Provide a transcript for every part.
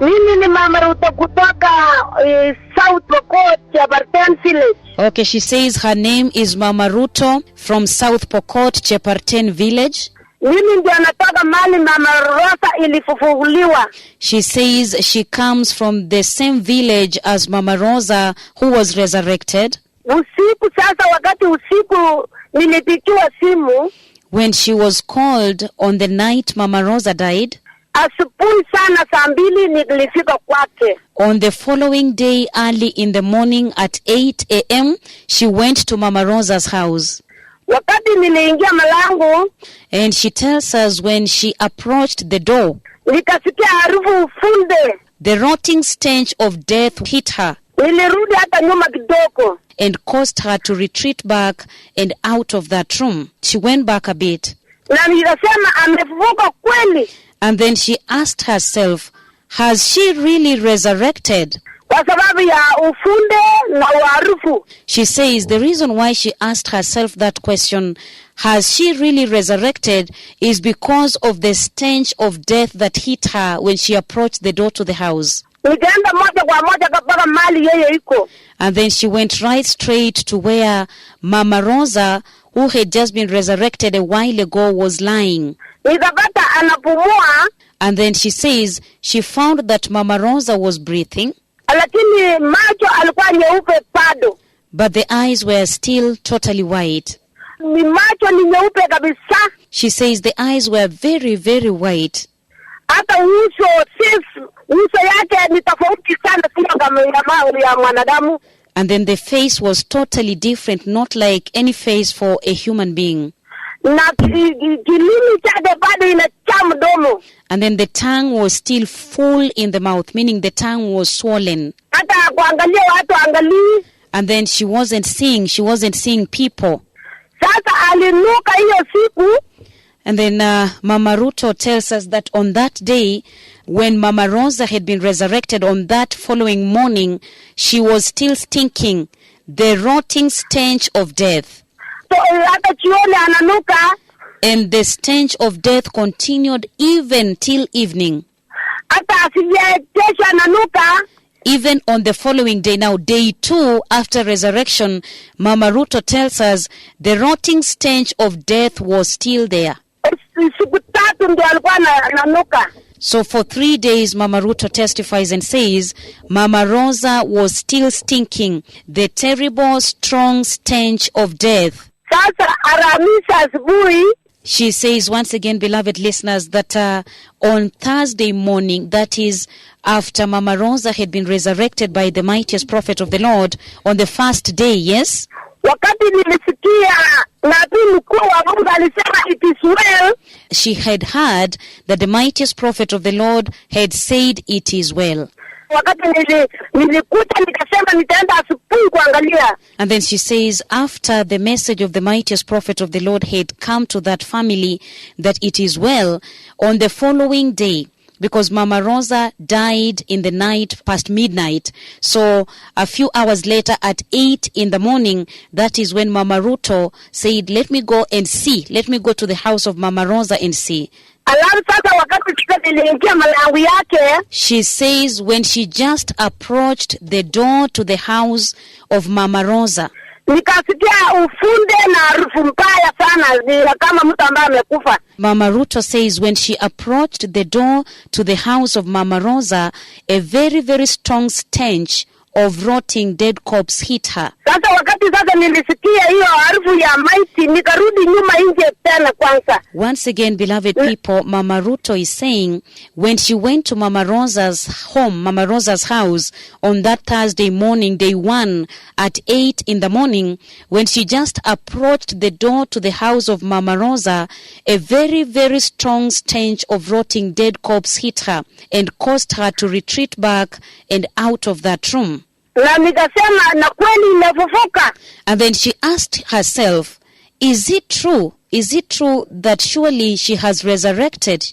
Mimi ni Mama Ruto kutoka South Pokot, Cheparten Village. Okay, she says her name is Mama Ruto from South Pokot, Cheparten Village. Mimi ndio natoka mali Mama Rosa ilifufuliwa. She says she comes from the same village as Mama Rosa who was resurrected. Usiku sasa, wakati usiku nilipigiwa simu. When she was called on the night Mama Rosa died. Asubuhi sana saa 2 nilifika kwake. On the following day, early in the morning at 8 a.m., she went to Mama Rosa's house. Wakati niliingia mlango, and she tells us when she approached the door, nikasikia harufu funde. The rotting stench of death hit her. Nilirudi hata nyuma kidogo. And caused her to retreat back and out of that room. She went back a bit. Na nikasema amefufuka kweli. And then she asked herself, has she really resurrected? Kwa sababu ya ufunde na harufu. She says the reason why she asked herself that question, has she really resurrected, is because of the stench of death that hit her when she approached the door to the house. Nikaenda moja kwa moja mpaka mali yeye iko. And then she went right straight to where Mama Rosa, who had just been resurrected a while ago, was lying. Nikapata anapumua. And then she says she found that Mama Rosa was breathing. Lakini macho alikuwa nyeupe bado. But the eyes were still totally white. Ni macho ni nyeupe kabisa. She says the eyes were very, very white. Hata uso yake ni tofauti sana kama ya mwanadamu. And then the face was totally different, not like any face for a human being. Na kilimi chake bado inajaa mdomo. And then the tongue was still full in the mouth, meaning the tongue was swollen. Hata kuangalia watu angalii. And then she wasn't seeing people. Sasa alinuka hiyo siku. And then Mama Ruto tells us that on that day, when Mama Rosa had been resurrected, on that following morning, she was still stinking, the rotting stench of death. So hata chioni ananuka. And the stench of death continued even till evening. Hata asije kesho ananuka. Even on the following day, now day 2 after resurrection, Mama Ruto tells us the rotting stench of death was still there. Siku 3 ndio alikuwa ananuka. So for 3 days, Mama Ruto testifies and says, Mama Rosa was still stinking, the terrible, strong stench of death. Sasa Alhamisi asubuhi. She says once again, beloved listeners, that on Thursday morning, that is after Mama Rosa had been resurrected by the mightiest prophet of the Lord, on the first day, yes? Wakati nilisikia nabii mkuu wa Mungu alisema it is well. She had heard that the mightiest prophet of the Lord had said it is well. Wakati nilikuta nikasema nitaenda asubuhi kuangalia. And then she says after the message of the mightiest prophet of the Lord had come to that family that it is well, on the following day, because Mama Rosa died in the night past midnight. So a few hours later at 8 in the morning, that is when Mama Ruto said, let me go and see. Let me go to the house of Mama Rosa and see. Alafu sasa wakati niliingia mlango yake. She says when she just approached the door to the house of Mama Rosa, nikasikia ufunde na harufu mbaya sana kama mtu ambaye amekufa. Mama Ruto says when she approached the door to the house of Mama Rosa, a very, very strong stench of rotting dead corpse hit her. Sasa wakati sasa nilisikia hiyo harufu ya maiti, nikarudi nyuma nje tena kwanza. Once again, beloved people, Mama Ruto is saying when she went to Mama Rosa's home, Mama Rosa's house, on that Thursday morning, day 1 at 8 in the morning, when she just approached the door to the house of Mama Rosa, a very, very strong stench of rotting dead corpse hit her and caused her to retreat back and out of that room. Na nikasema na kweli imefufuka. And then she asked herself, is it true? Is it true that surely she has resurrected?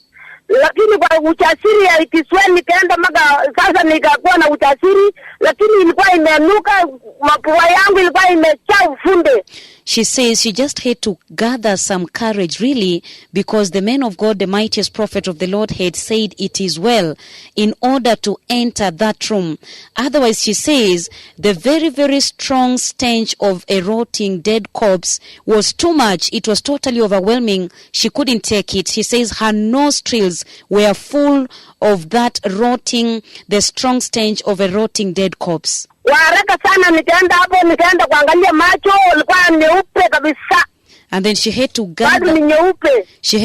lakini kwa ujasiri ya Kiswahili nikaenda mpaka sasa nikakuwa na ujasiri, lakini ilikuwa imenuka, mapua yangu ilikuwa imejaa ufunde. She says she just had to gather some courage, really, because the man of God, the mightiest prophet of the Lord, had said it is well, in order to enter that room. Otherwise, she says, the very, very strong stench of a rotting dead corpse was too much. It was totally overwhelming. She couldn't take it. She says her nostrils were full of that rotting, the strong stench of a rotting dead corpse. Haraka sana nikaenda hapo, nikaenda kuangalia macho, ilikuwa nyeupe kabisa. And then she had to gather. She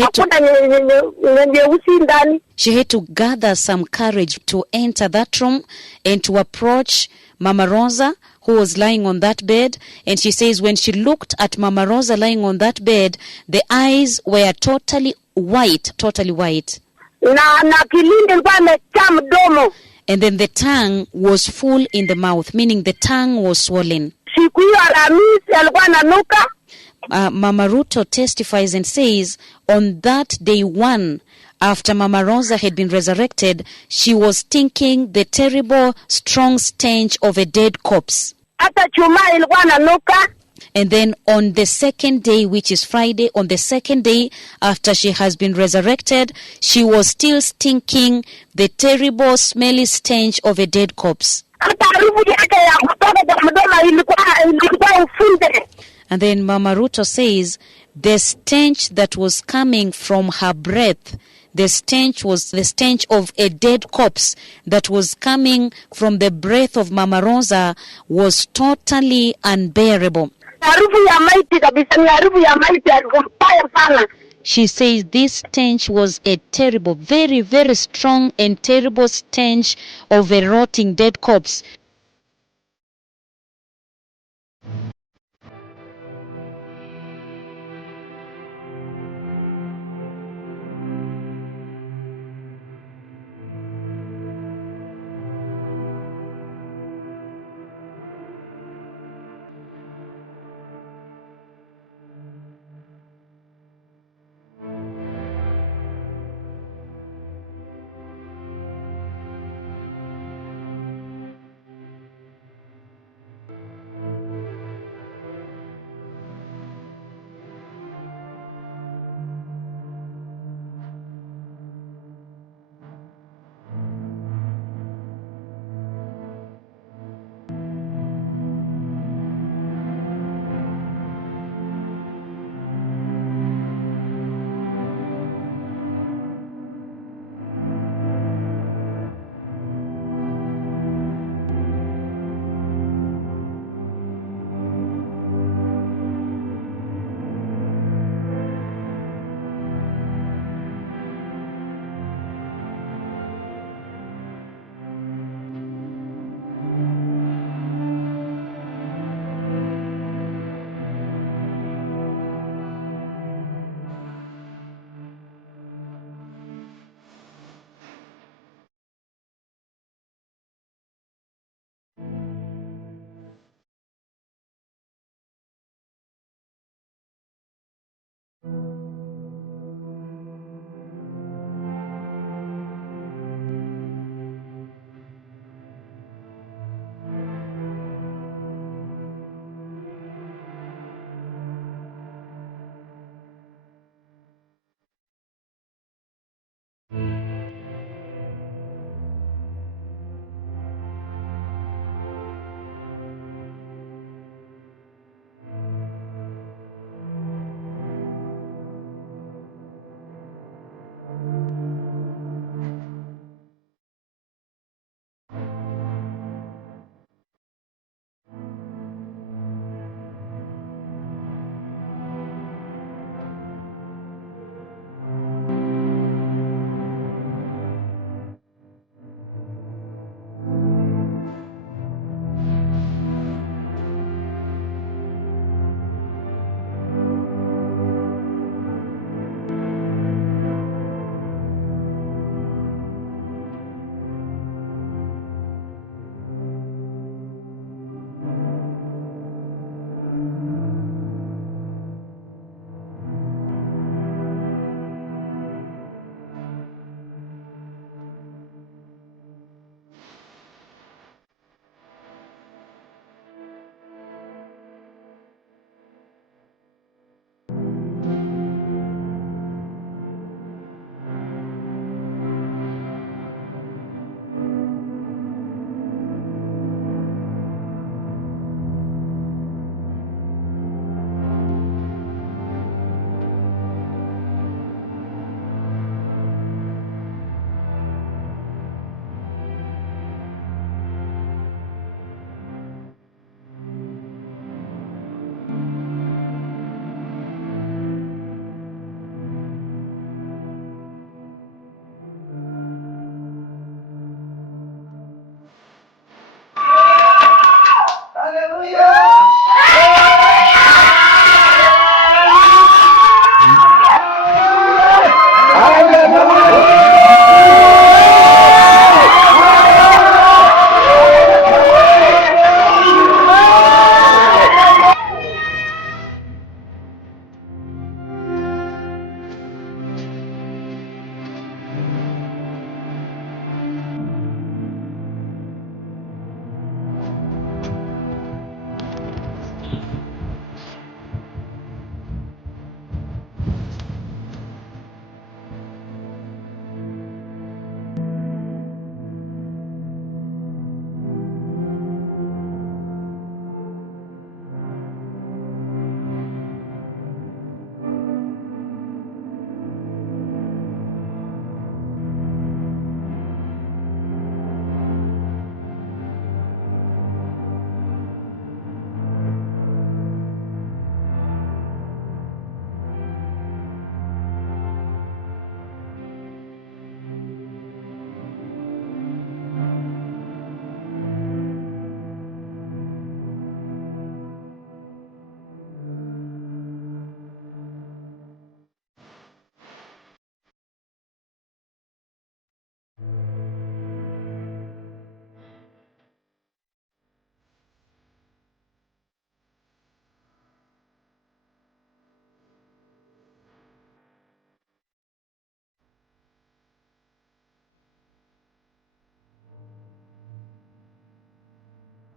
had to gather some courage to enter that room and to approach Mama Rosa, who was lying on that bed. And she says when she looked at Mama Rosa lying on that bed, the eyes were totally white, totally white. And then the tongue was full in the mouth, meaning the tongue was swollen. Mama Ruto testifies and says, on that day one, after Mama Rosa had been resurrected, she was stinking the terrible, strong stench of a dead corpse. And then on the second day, which is Friday, on the second day after she has been resurrected, she was still stinking the terrible, smelly stench of a dead corpse. And then Mama Ruto says the stench that was coming from her breath, the stench was the stench of a dead corpse that was coming from the breath of Mama Rosa was totally unbearable. She says this stench was a terrible, very, very strong and terrible stench of a rotting dead corpse.